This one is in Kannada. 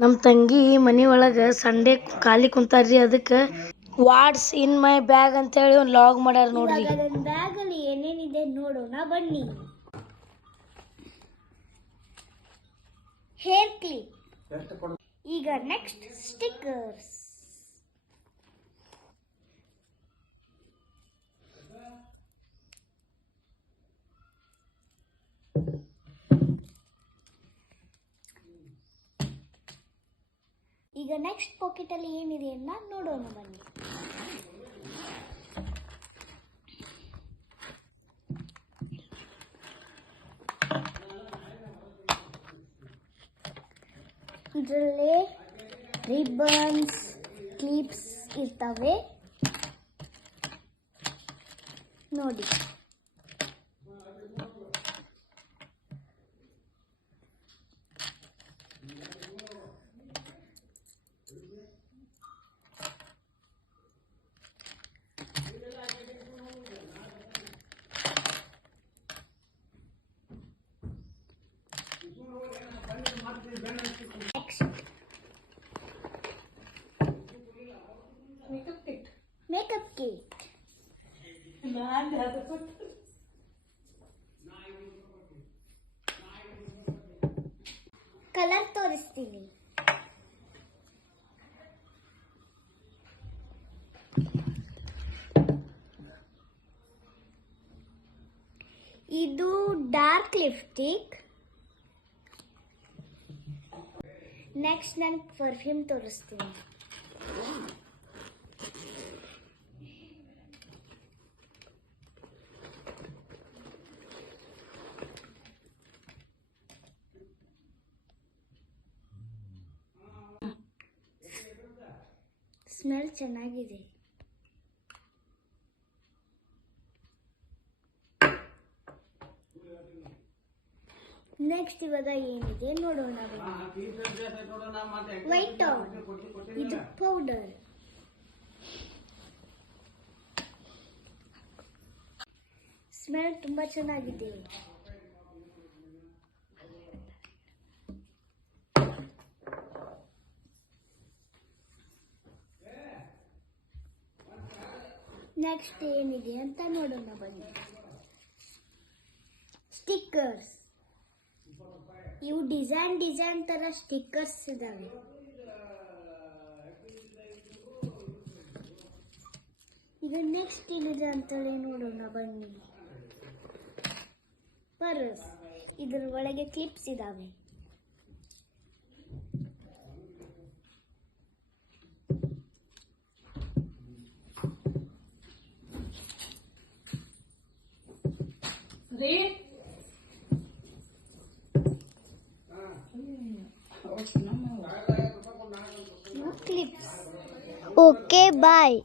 ನಮ್ಮ ತಂಗಿ ಮನಿ ಒಳಗೆ ಸಂಡೆ ಖಾಲಿ ಕುಂತಾರ್ರಿ, ಅದಕ್ಕೆ ವಾಟ್ಸ್ ಇನ್ ಮೈ ಬ್ಯಾಗ್ ಅಂತೇಳಿ ಒಂದು ಲಾಗ್ ಮಾಡ್ಯಾರ ನೋಡ್ರಿ. ಬ್ಯಾಗ್ ಅಲ್ಲಿ ಏನೇನಿದೆ ನೋಡೋಣ ಬನ್ನಿ. Hair clip. ಈಗ ನೆಕ್ಸ್ಟ್ ಸ್ಟಿಕ್ಕರ್ಸ್. ಈಗ ನೆಕ್ಸ್ಟ್ ಪಾಕೆಟ್ ಅಲ್ಲಿ ಏನಿದೆ ಅಂತ ನೋಡೋಣ ಬನ್ನಿ. ಇದರಲ್ಲಿ ರಿಬ್ಬನ್ಸ್, ಕ್ಲಿಪ್ಸ್ ಇರ್ತವೆ ನೋಡಿ. Makeup kit. ಕಲರ್ ತೋರಿಸ್ತೀನಿ. ಇದು ಡಾರ್ಕ್ ಲಿಪ್ಸ್ಟಿಕ್. ನೆಕ್ಸ್ಟ್ ನಾನು ಪರ್ಫ್ಯೂಮ್ ತೋರಿಸ್ತೀನಿ. ಸ್ಮೆಲ್ ಚೆನ್ನಾಗಿದೆ. ನೆಕ್ಸ್ಟ್ ಇವಾಗ ಏನಿದೆ ನೋಡೋಣ. White out. ಇದು ಪೌಡರ್. ಸ್ಮೆಲ್ ತುಂಬಾ ಚೆನ್ನಾಗಿದೆ. ನೆಕ್ಸ್ಟ್ ಏನಿದೆ ಅಂತ ನೋಡೋಣ ಬನ್ನಿ. ಸ್ಟಿಕ್ಕರ್ಸ್. ಇವು ಡಿಸೈನ್ ತರ ಸ್ಟಿಕ್ಕರ್ಸ್ ಇದಾವೆ. ಈಗ ನೆಕ್ಸ್ಟ್ ಏನಿದೆ ಅಂತೇಳಿ ನೋಡೋಣ ಬನ್ನಿ. ಪರ್ಸ್. ಇದ್ರ ಒಳಗೆ ಕ್ಲಿಪ್ಸ್ ಇದಾವೆ. ಕ್ಲಿಪ್ಸ್. ಓಕೆ ಬಾಯ್.